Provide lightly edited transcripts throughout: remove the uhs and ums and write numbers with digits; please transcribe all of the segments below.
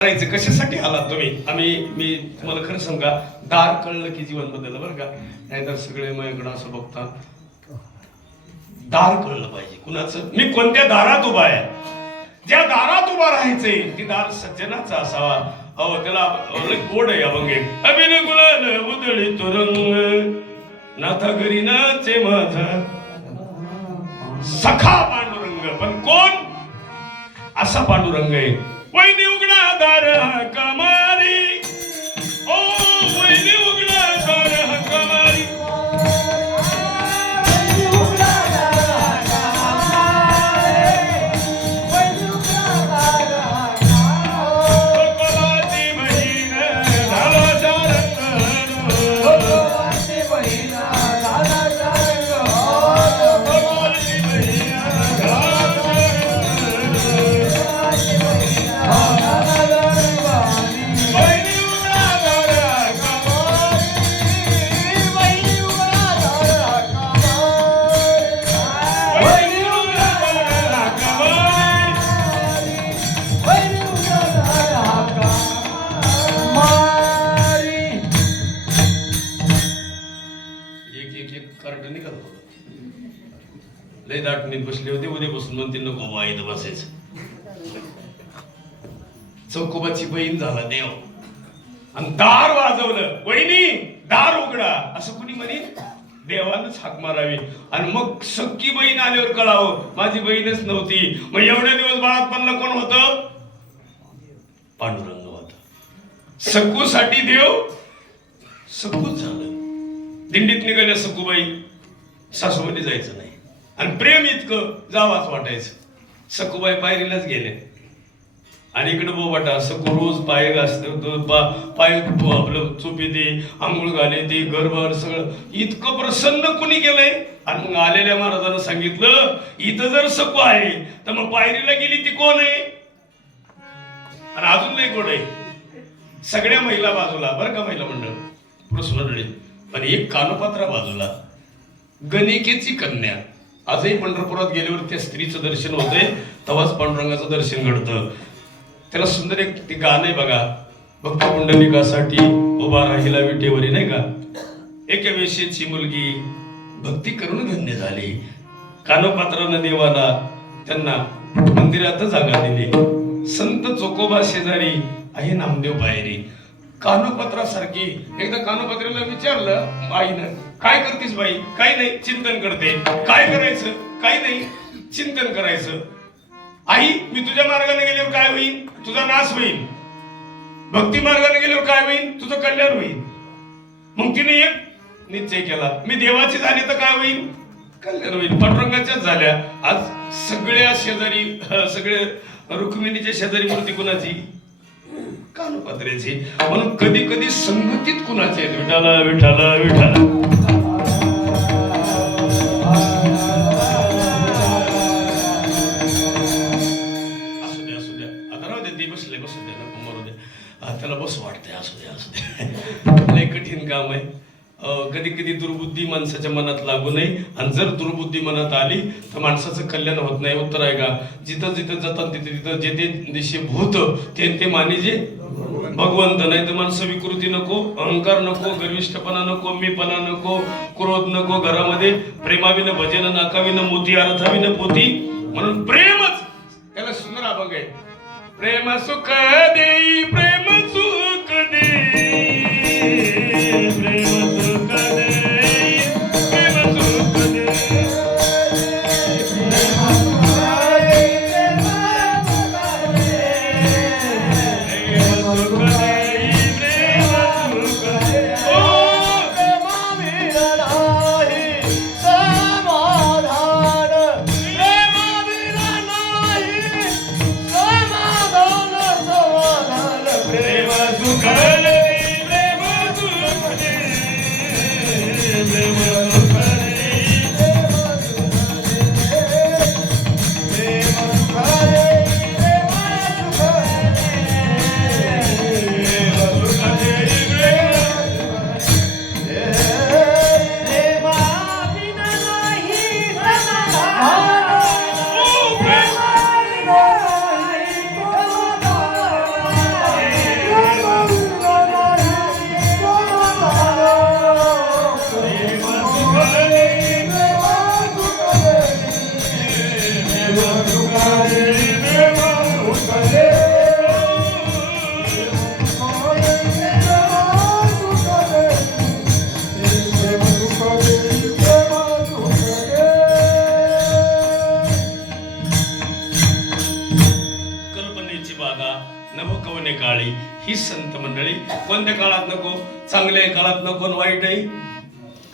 करायचं कशासाठी आलात तुम्ही? मी तुम्हाला खरं सांगा, दार कळलं की जीवन बदललं बरं का. नाहीतर सगळे माझ्याकडं असं बघता. दार कळलं पाहिजे कुणाचं, मी कोणत्या दारात उभा आहे. ज्या दारात उभा राहायचंय ती दार सज्जनाचा असावा. अहो त्याला गोड आहे अभंग. अभिन गुलाल उधळी तो रंग नाथा घरी नाचे माझा सखा पांडुरंग. पण कोण असा पांडुरंग आहे? वैनी उघडा दार कमारी, ओ वैनी उघडा दार कमारी, वैनी उघडा दार कमारी, वैनी उघडा दार कमारी. कोलाची बहीण झाला रंग, कोलाची बहीण झाला रंग, कोलाची बहीण लय दाटणीत बसले होते. उद्यापासून म्हणते नको बा इथं बसायचं. चौकोबाची बहीण झाला देव आणि दार वाजवलं. वहिनी दार उघडा असं कुणी म्हणे? देवानच हाक मारावी. आणि मग सख्खी बहीण आल्यावर कळावं माझी बहीणच नव्हती. मग एवढे दिवस बाळातपणला कोण होतं? पांडुरंग होता. सखूसाठी देव सखूच झालं. दिंडीत निघाल्या सखूबाई, सासूमध्ये जायचं नाही आणि प्रेम इतकं जावाच वाटायचं. सखूबाई पायरीलाच गेले आणि इकडे बोबाटा सखू रोज पाय घासतो, पाय आपलं चुपी दे, आंघोळ घाले ते, घरभर सगळं इतकं प्रसन्न कुणी केलंय. आणि मग आलेल्या महाराजांना सांगितलं इथं जर सखू आहे तर मग पायरीला गेली ती कोण आहे? आणि अजून नाही कोण आहे. सगळ्या महिला बाजूला बरं का, महिला मंडळ पुरुष मंडळी, पण एक कानोपात्रा बाजूला, गणिकेची कन्या. आजही पंढरपुरात गेल्यावर त्या स्त्रीचं दर्शन होतंय, तेव्हाच पांडुरंगाचं दर्शन घडतं. त्याला सुंदर एक ते गाणं आहे बघा, भक्त पुंडलिकासाठी उभा राहिला विटेवरी, नाही का? एका वेश्येची मुलगी भक्ती करून धन्य झाली. कानोपात्रानं देवाला त्यांना मंदिरात जागा दिली. संत चोकोबा शेजारी आहे नामदेव पायरी. कानोपात्रासारखी एकदा कानोपात्रेला विचारलं आईनं, काय करतेस बाई? काही नाही, चिंतन करते. काय करायचं? काही नाही, चिंतन करायचं. आई मी तुझ्या मार्गाने गेल्यावर काय होईल? तुझा नाश होईल. भक्ती मार्गाने गेल्यावर काय होईल? तुझं कल्याण होईल. मग तिने एक निश्चय केला, मी देवाची झाली तर काय होईल? कल्याण होईल. पांडुरंगाच्याच झाल्या. आज सगळ्या शेजारी, सगळे रुक्मिणीच्या शेजारी मूर्ती कुणाची? कानोपात्र्याची. म्हणून कधी कधी संगतीत कुणाचे? विठाला विठाला विठाला. असू द्या आता राहू दे, ते बसले बसू द्या, नको मरू द्या. त्याला बस वाटतंय. असू द्या लय कठीण काम आहे. कधी कधी दुर्बुद्धी माणसाच्या मनात लागू नये. आणि जर दुर्बुद्धी मनात आली तर माणसाचं कल्याण होत नाही. उत्तर आहे का? जिथं जिथं जातात तिथे तिथं जे ते दिशे भूत ते मानिजे भगवंत. नाही तर माणसं विकृती नको, अहंकार नको, गर्विष्ठपणा नको, मीपणा नको, क्रोध नको. घरामध्ये प्रेमाविनं भजन नाकाविनं मोती, अर्थाविनं पोती. म्हणून प्रेमच त्याला सुंदर अभंग आहे. प्रेम सुख देई, प्रेम सुख देई, प्रेम सुख देई, प्रेम सुख देई. नभकवणे काळी ही संत मंडळी. कोणत्या काळात नको? चांगल्या काळात नको, वाईटही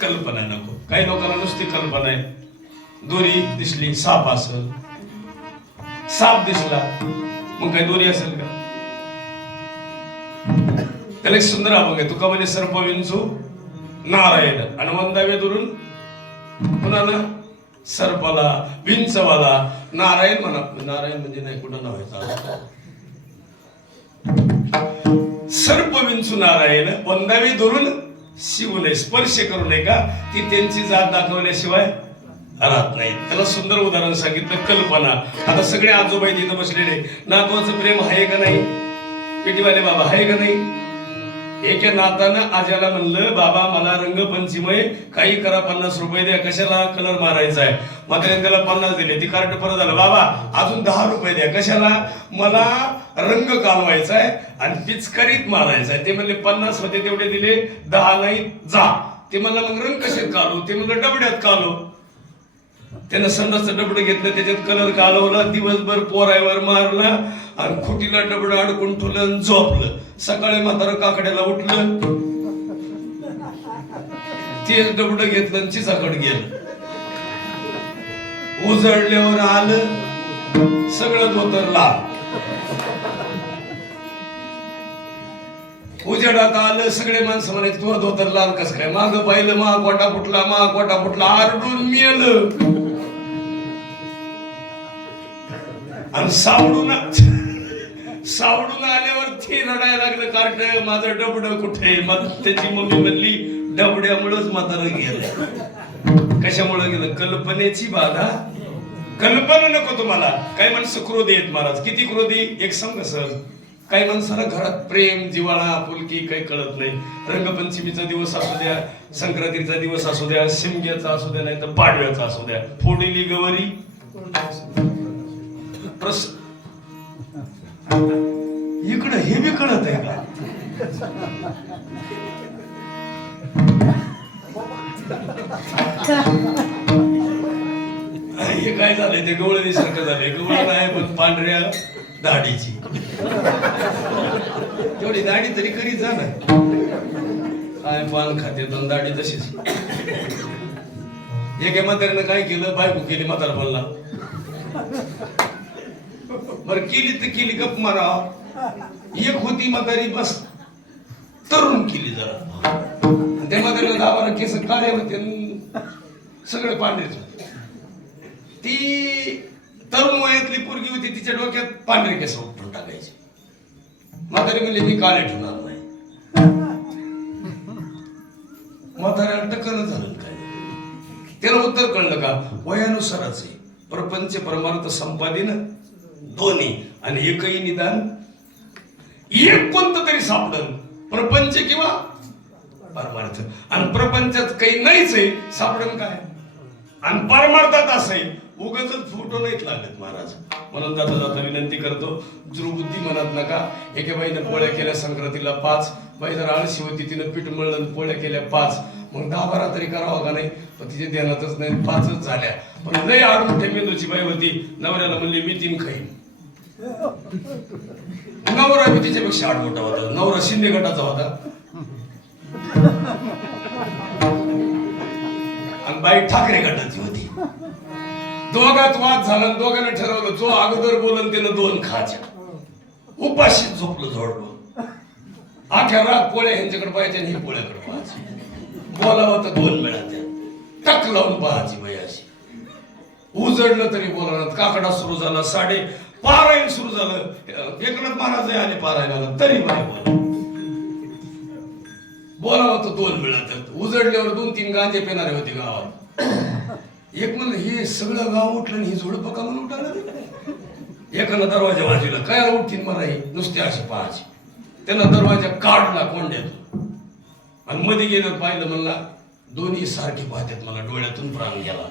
कल्पना नको. काही लोकांना नुसती कल्पना आहे. दोरी दिसली साप असेल, साप दिसला मग काय दोरी असेल का? त्याला एक सुंदर अभंग आहे. तुका म्हणे सर्प विंचू नारायण आणि वंदावे दुरून कुणाला? सर्पाला विंचवाला नारायण म्हणा. नारायण म्हणजे नाही कुठं नाव आहे. सर्प विंचू नारायण वंदावे दुरून शिवू नये, स्पर्श करू नये का? ती त्यांची जात दाखवल्याशिवाय राहत नाही. त्याला सुंदर उदाहरण सांगितलं, कल्पना. आता सगळे आजोबा तिथं बसलेले, नातवाचं प्रेम आहे का नाही? पेटीवाले बाबा आहे का नाही? एका नातानं आज्याला म्हणलं, बाबा मला रंगपंचमीमुळे काही करा, 50 रुपये द्या. कशाला? कलर मारायचा आहे. मात्र त्याला 50 दिले. ती कार्ड परत झालं, बाबा अजून 10 रुपये द्या. कशाला? मला रंग कालवायचा आहे आणि पिचकारीत मारायचा आहे. ते म्हणले 50 होते तेवढे दिले, 10 नाही जा. ते मला मग रंग कशात कालू? ते म्हणलं डबड्यात कालू. त्यानं संडासचं डबडं घेतलं, त्याच्यात कलर कालवला, दिवसभर पोरायवर मारला आणि खुटीला डबडं अडकून ठेवलं आणि झोपलं. सकाळी म्हातारं काकड्याला उठलं, तेच डबडं घेतलं आणि चिचाकड गेलं. उजळल्यावर आलं, सगळं धोतर लाल. उजेडात आलं, सगळे माणसं म्हणायचे तुझं धोतर लाल कसं काय? माग पाहिलं, मा कोटा फुटला, आरडून मेलं. आणि सावडून आल्यावर ती रडायला लागलं, कार्ट माझं डबडं कुठे? मग त्याची मम्मी म्हणली, डबड्यामुळंच म्हातारं गेलं. कशामुळं गेलं? कल्पनेची बाधा. कल्पना नको तुम्हाला. काही माणसं क्रोधी आहेत महाराज. किती क्रोधी? एक सांग सर, काही माणसाला घरात प्रेम, जिव्हाळा, आपुलकी काही कळत नाही. रंगपंचमीचा दिवस असू द्या, संक्रांतीचा दिवस असू द्या, शिमग्याचा असू द्या, नाही तर पाडव्याचा असू द्या, फोडीली गवरी इकडं हे बी कळत आहे का? हे काय झालंय? ते गवळणी सारखं झालंय. गवळ नाही पण पांढऱ्या दाढीची. तेवढी दाढी तरी करी जा ना. काय पान खाते दोन दाढी तशीच. एका म्हाताऱ्यानं काय केलं? बायको केली म्हातारपणला. बरं केली तर केली, गप मारा. एक होती म्हातारी बस तरुण केली जरा. त्या म्हातारीला 10-12 केस काळे होते, सगळे पांढरेच होते. ती तरुण वयातली पोरगी होती, तिच्या डोक्यात पांढरे केस उपटून टाकायचे. म्हातारी म्हणले मी काळे ठेवणार नाही. म्हाताऱ्याला टक्कल झालं काय? त्याला उत्तर कळलं का? वयानुसारच आहे. प्रपंच परमार्थ संपादन दोन्ही आणि एकही निदान एक कोणतं तरी सापडन, प्रपंच किंवा परमार्थ. आणि प्रपंचात काही नाहीच आहे, सापडन काय? आणि परमार्थात असं आहे, उगाच फोटो नाहीत लागत महाराज. म्हणून जाता जाता विनंती करतो, द्रुबुद्धी म्हणत नका. एके बाईनं पोळ्या केल्या संक्रांतीला 5. बाई जर आळशी होती, तिनं पीठ मळलं, पोळ्या केल्या 5. मग 10-12 तरी करावा का नाही? पण तिच्या ध्यानातच नाही, 5च झाल्या. पण लय आडमुठ्या मेंदूची बाई होती. नवऱ्याला म्हणली मी 3 खाईन. नवरा बी तिच्यापेक्षा आडमोठा होता. नवरा शिंदे गटाचा होता आणि बाई ठाकरे गटाची होती. दोघात वाद झाला. दोघांना ठरवलं, जो अगोदर बोलन त्यानं 2 खाच्या. उपाशी झोपलं झोडपं. आख्या रात पोळ्या ह्यांच्याकडे पाहायच्या आणि ही पोळ्याकडे पाहायची. बोलावं तर 2 मिळाल्या. टक लावून पाहायची बाई अशी. उजडलं तरी बोलणार. काकडा सुरू झाला, पारायण सुरू झालं. एकनाथ महाराज आले पारायणाला, तरी बाई बोलावं तर 2 मिळालं. उजडल्यावर 2-3 गांजे पेणारे होते गावात. एक म्हणलं हे सगळं गाव उठलं आणि ही जोडपं का म्हणून उठालं? एकानं दरवाजा वाजवला. काय उठतील मला हे? नुसते असे पाहायचे. त्यानं दरवाजा काढला कोंड्यातून आणि मध्ये गेलं, पाहिलं, म्हणला दोन्ही सारखे पाहतात, मला डोळ्यातून प्राण गेला.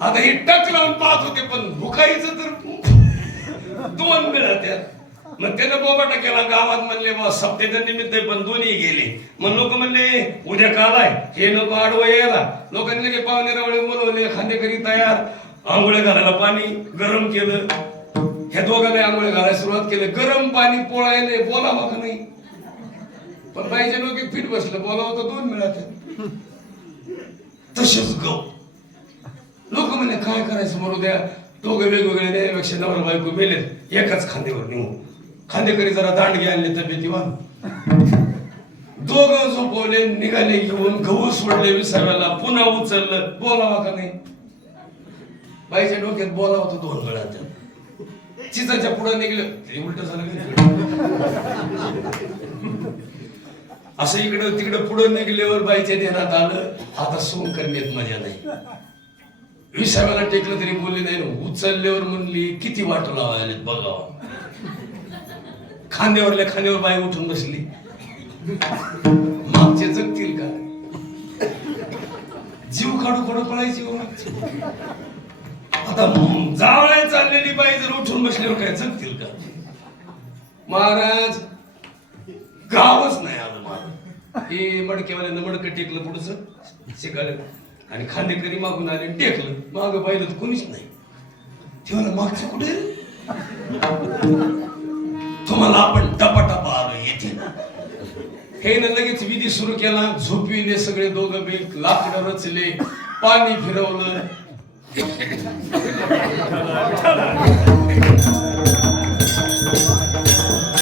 आता हे टक लावून पाहत होते, पण भुकायचं तर 2 मिळाल्यात. मग त्यानं बोबाटा केला. गावात म्हणले बा सप्त्याच्या निमित्त पण दोन्ही गेले. मग लोक म्हणले उद्या कालाय, हे नको आडवं यायला. लोकांनी लगे पाहुणे रावळे बोलवले, खांदेकरी तयार, आंघोळ्या घालायला पाणी गरम केलं. ह्या दोघांना आंघोळ घालायला सुरुवात केलं. गरम पाणी पोळायला बोलावं का नाही, पण बाईच्या डोक्यात पीठ बसलं. बोलावं तर 2 मिळाले. तसेच गप लोक म्हणले काय करायचं मरू द्या, दोघं वेगवेगळे देण्यापेक्षा नवरा बायको मेलेत एकाच खांद्यावर नेऊ. खांदेकरी जरा दांडगे आणले तब्येतीवर, दोघं झोपवले, निघाले घेऊन, गहू सोडले विसाव्याला, पुन्हा उचललं. बोलावा का नाही, बाईच्या डोक्यात बोलावं तर 2 मिळाले. चिचाच्या पुढे निघलं ते उलट झालं. असं इकडं तिकडं पुढे निघल्यावर बाईच्या ध्यानात आलं आता सोंग करण्यात मजा नाही. विसाव्याला टेकलं तरी बोलली नाही. उचलल्यावर म्हणली किती वाटू लावायला बघावं. खांद्यावरल्या खांद्यावर बाई उठून बसली. मागचे जगतील का, जीव काढू काढू पळायची. आता जावळ्या चाललेली बाई जर उठून बसल्यावर काय जगतील का. महाराज गावच नाही आलं. महाराज हे मडकेवाल्यानं मडकं टेकलं पुढचं शिकायला, आणि खांदेकरी मागून आले टेकलं. माग पाहिलं तर कोणीच नाही. तेव्हा मागचं कुठे, तुम्हाला आपण टपाटपा आलो येते ना. हे ना लगेच विधी सुरू केला. झोपविले सगळे दोघं बी, लाकडं रचले, पाणी फिरवलं.